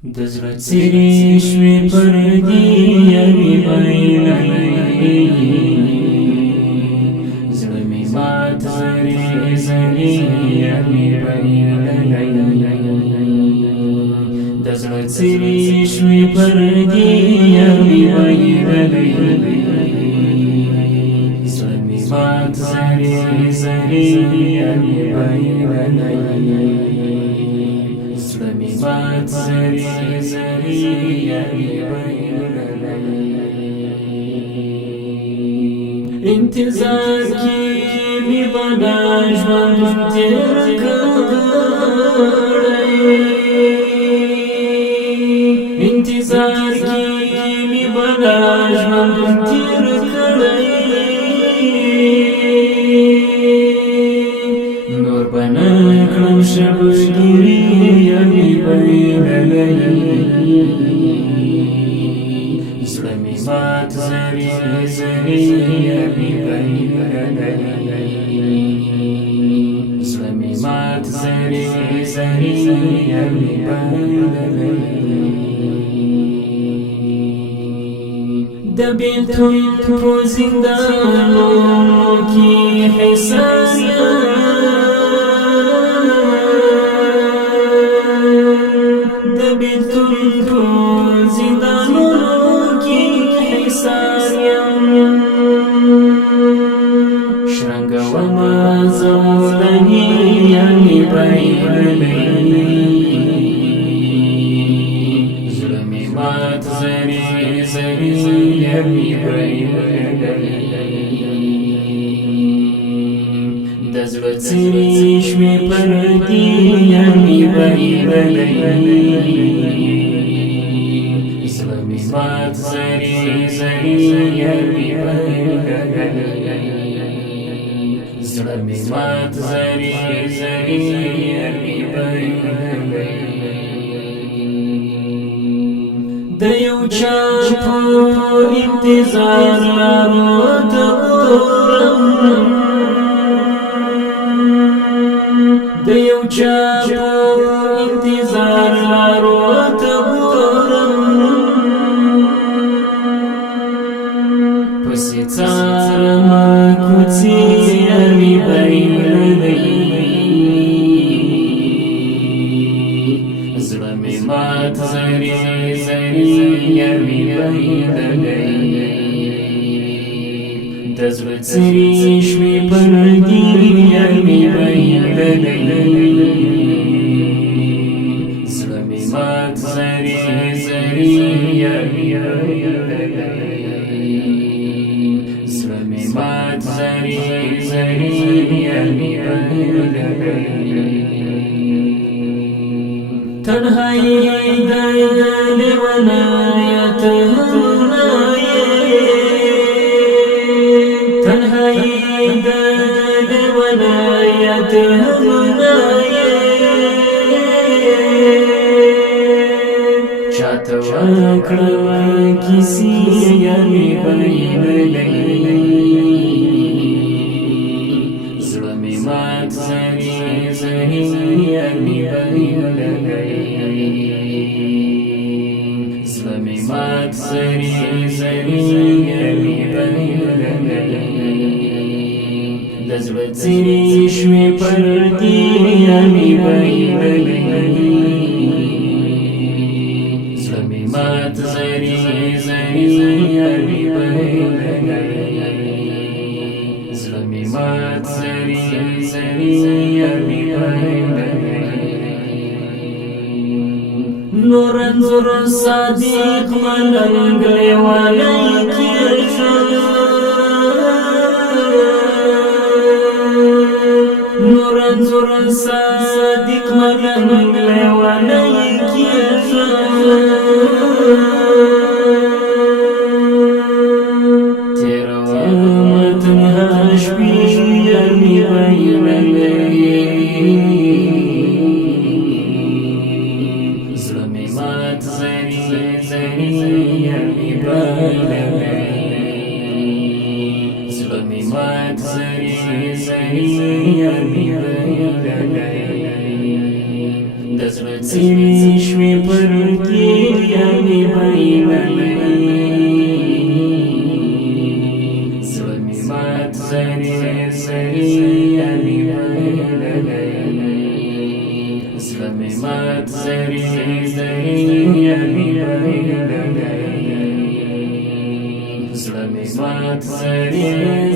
دزړه څیرې شوې پردې یاري بایللې زړه مې مات زرې زرې یاري بایللې دزړه څیرې شوې پردې یاري بایللې زړه مې مات زرې زرې یاري بایللې مات زری زری یاری انتظار کی می بنا ژوند تیر کړی انتظار کی می بنا ژوند تیر کړی نور بنا کړم شبګری زړه مې مات زری زری یاري بایللې زړه مې مات زری زری یاري بایللې د بیلتون په زندانونو کې حساس زړه مې مات زری زری یاري بایللې د زړه څیرې شوې پردې یاري بایللې زړه مې مات زری زری یاري بایللې زړه مې مات زری زری یاري بایللې د یو چا په انتظار لارو ته ګورم د یو چا په انتظار لارو ته ګورم پسې څارم کوڅې یاري بایللې زړه مې مات زری زری یاري بایللې د زړه څیرې شوې پردې یاري بایللې زړه مې مات زری زری یاري بایللې زړه مې مات زری زری یاري بایللې تنهایی د لیونایت تنهایی د لیونایت چاته وکړم کیسې یاري بایللې زړه مې مات زری زری یاري بایللې زړه مې مات زری زری یاري بایللې د زړه څیرې شوې پردې یاري بایللې زړه مې مات زری زری یاري بایللې زړه مې مات زری زری یاري بایللې نور انظر صادق ملنګ لیوالۍ کېږم نور انظر صادق ملنګ لیوالۍ کېږم تېروم تنها شپې یاري بایللې زړه مې مات زری زری یاري بایللې زړه مې مات زری زری یاري بایللې د زړه سری شوی پرکی یعنی بایللی زلمی مات زری زری یعنی بایللی زلمی مات زری زری یعنی بایللی زلمی مات زری